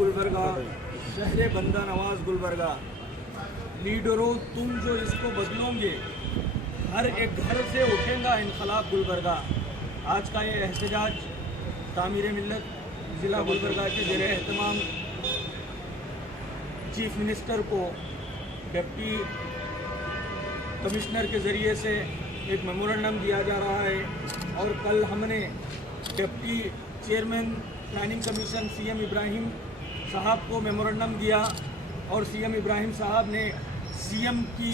गुलबर्गा, शहर बंदा नवाज गुलबर्गा, लीडरों तुम जो इसको बदलोगे, हर एक घर से उठेगा इनकलाब गुलबर्गा। आज का ये एहतजाज तामीर मिल्लत ज़िला गुलबर्गा के ज़ेर एहतमाम चीफ मिनिस्टर को डिप्टी कमिश्नर के ज़रिए से एक मेमोरेंडम दिया जा रहा है। और कल हमने deputy chairman planning commission CM Ibrahim साहब को मेमोरेंडम दिया और सीएम इब्राहिम साहब ने सीएम की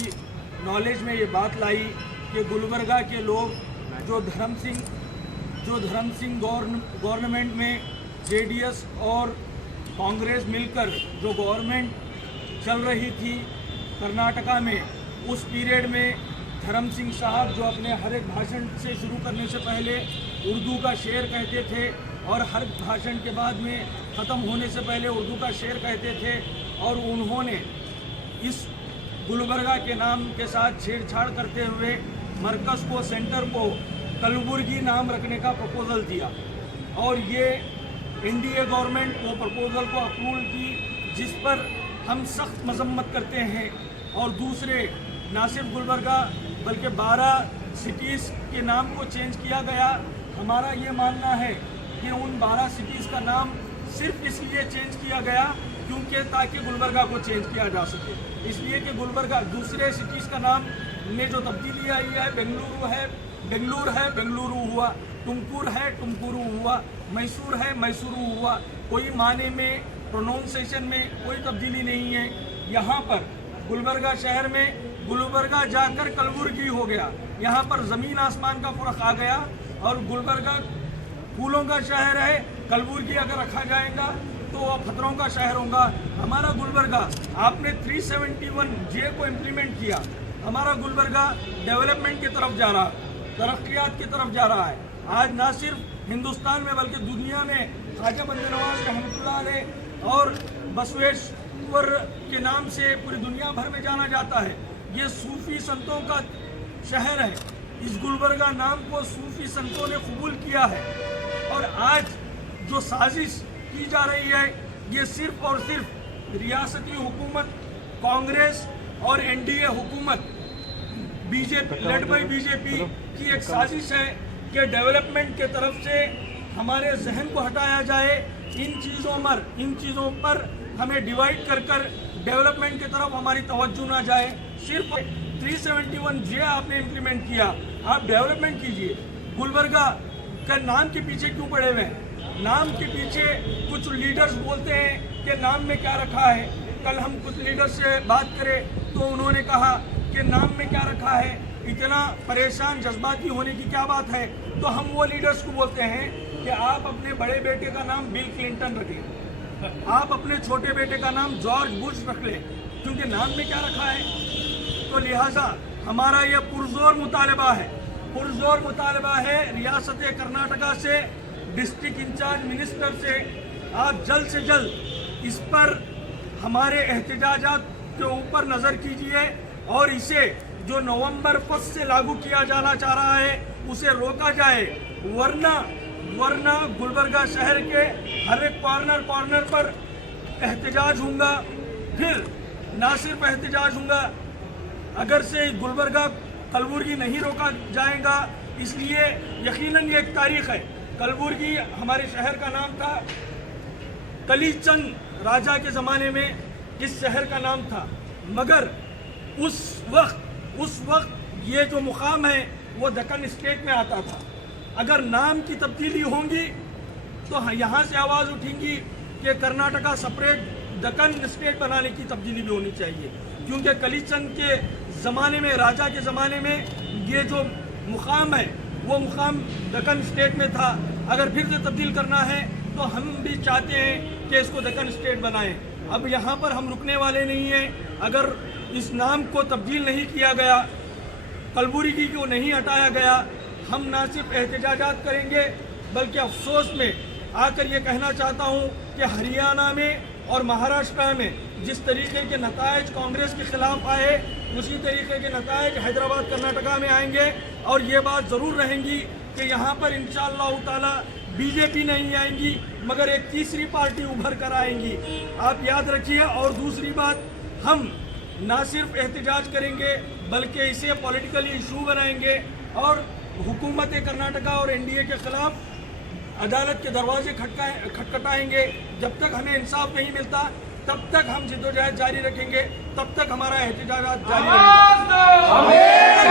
नॉलेज में ये बात लाई कि गुलबर्गा के लोग जो धर्म सिंह गवर्नमेंट में जेडीएस और कांग्रेस मिलकर जो गवर्नमेंट चल रही थी कर्नाटका में, उस पीरियड में धर्म सिंह साहब जो अपने हर एक भाषण से शुरू करने से पहले उर्दू का शेर कहते थे और हर भाषण के बाद में ख़त्म होने से पहले उर्दू का शेर कहते थे। और उन्होंने इस गुलबर्गा के नाम के साथ छेड़छाड़ करते हुए मरकज़ को, सेंटर को कलबुर्गी नाम रखने का प्रपोज़ल दिया और ये एनडीए गवर्नमेंट वो प्रपोज़ल को अप्रूवल की, जिस पर हम सख्त मजम्मत करते हैं। और दूसरे ना सिर्फ गुलबर्गा बल्कि 12 सिटीज़ के नाम को चेंज किया गया। हमारा ये मानना है कि उन 12 सिटीज़ का नाम सिर्फ इसलिए चेंज किया गया क्योंकि ताकि गुलबर्गा को चेंज किया जा सके, इसलिए कि गुलबर्गा दूसरे सिटीज़ का नाम में जो तब्दीली आई है, बेंगलुरु है बेंगलुरु हुआ, टुमकुर है टुमकुरु हुआ, मैसूर है मैसूरू हुआ। कोई माने में प्रोनाउंसिएशन में कोई तब्दीली नहीं है। यहाँ पर गुलबर्गा शहर में गुलबर्गा जाकर कलबुर्गी हो गया, यहाँ पर ज़मीन आसमान का फ़र्क आ गया। और गुलबर्गा फूलों का शहर है, कलबुर्गी अगर रखा जाएगा तो वह खतरों का शहर होगा। हमारा गुलबर्गा, आपने 371 जे को इम्प्लीमेंट किया, हमारा गुलबर्गा डेवलपमेंट की तरफ जा रहा है, तरक्यात की तरफ जा रहा है। आज ना सिर्फ हिंदुस्तान में बल्कि दुनिया में ख्वाजा बंदे नवाज रहमतुल्लाह अलैह और बसवेश्वर के नाम से पूरी दुनिया भर में जाना जाता है। ये सूफ़ी संतों का शहर है। इस गुलबर्गा नाम को सूफ़ी संतों ने कबूल किया है। और आज जो साजिश की जा रही है, ये सिर्फ और सिर्फ रियासती हुकूमत कांग्रेस और एनडीए हुकूमत बीजेपी लेड बाई बीजेपी की एक साजिश है कि डेवलपमेंट के तरफ से हमारे जहन को हटाया जाए। इन चीज़ों पर हमें डिवाइड कर डेवलपमेंट की तरफ हमारी तवज्जो ना जाए। सिर्फ 371 जे आपने इम्प्लीमेंट किया, आप डेवलपमेंट कीजिए। गुलबर्गा का नाम के पीछे क्यों पड़े हुए हैं? नाम के पीछे कुछ लीडर्स बोलते हैं कि नाम में क्या रखा है। कल हम कुछ लीडर्स से बात करें तो उन्होंने कहा कि नाम में क्या रखा है, इतना परेशान जज्बाती होने की क्या बात है। तो हम वो लीडर्स को बोलते हैं कि आप अपने बड़े बेटे का नाम बिल क्लिंटन रखें, आप अपने छोटे बेटे का नाम जॉर्ज बुश रख लें, क्योंकि नाम में क्या रखा है। तो लिहाजा हमारा ये पुरजोर मुतालबा है रियासत कर्नाटका से, डिस्ट्रिक्ट इंचार्ज मिनिस्टर से, आप जल्द से जल्द इस पर हमारे एहतजाजात के ऊपर नज़र कीजिए और इसे जो नवंबर 1 से लागू किया जाना चाह रहा है उसे रोका जाए। वरना गुलबर्गा शहर के हर एक कॉर्नर पर एहतजाज होगा। फिर ना सिर्फ एहतजाज होगा, अगर से गुलबर्गा कलबुर्गी नहीं रोका जाएगा, इसलिए यकीनन ये एक तारीख़ है। कलबुर्गी हमारे शहर का नाम था, कलीचंद राजा के ज़माने में इस शहर का नाम था, मगर उस वक्त ये जो मुकाम है वो दक्कन स्टेट में आता था। अगर नाम की तब्दीली होंगी तो यहाँ से आवाज़ उठेंगी कि कर्नाटका सेपरेट दक्कन स्टेट बनाने की तब्दीली भी होनी चाहिए, क्योंकि कलीचंद के ज़माने में, राजा के ज़माने में ये जो मुकाम है वो मुकाम दक्कन स्टेट में था। अगर फिर से तब्दील करना है तो हम भी चाहते हैं कि इसको दक्कन स्टेट बनाएं। अब यहाँ पर हम रुकने वाले नहीं हैं। अगर इस नाम को तब्दील नहीं किया गया, कलबुर्गी को नहीं हटाया गया, हम ना सिर्फ एहतजाजात करेंगे बल्कि अफसोस में आकर ये कहना चाहता हूँ कि हरियाणा में और महाराष्ट्र में जिस तरीके के नतायज कांग्रेस के खिलाफ आए, उसी तरीके के नतायज हैदराबाद कर्नाटका में आएंगे। और ये बात ज़रूर रहेंगी कि यहाँ पर इंशाअल्लाह ताला बीजेपी नहीं आएंगी, मगर एक तीसरी पार्टी उभर कर आएंगी। आप याद रखिए। और दूसरी बात, हम ना सिर्फ एहतजाज करेंगे बल्कि इसे पॉलिटिकल इशू बनाएंगे और हुकूमत कर्नाटका और एनडीए के खिलाफ अदालत के दरवाजे खटखटाएंगे। जब तक हमें इंसाफ नहीं मिलता तब तक हम जिद्दोजहद जारी रखेंगे, तब तक हमारा एहतजाज जारी रहेगा।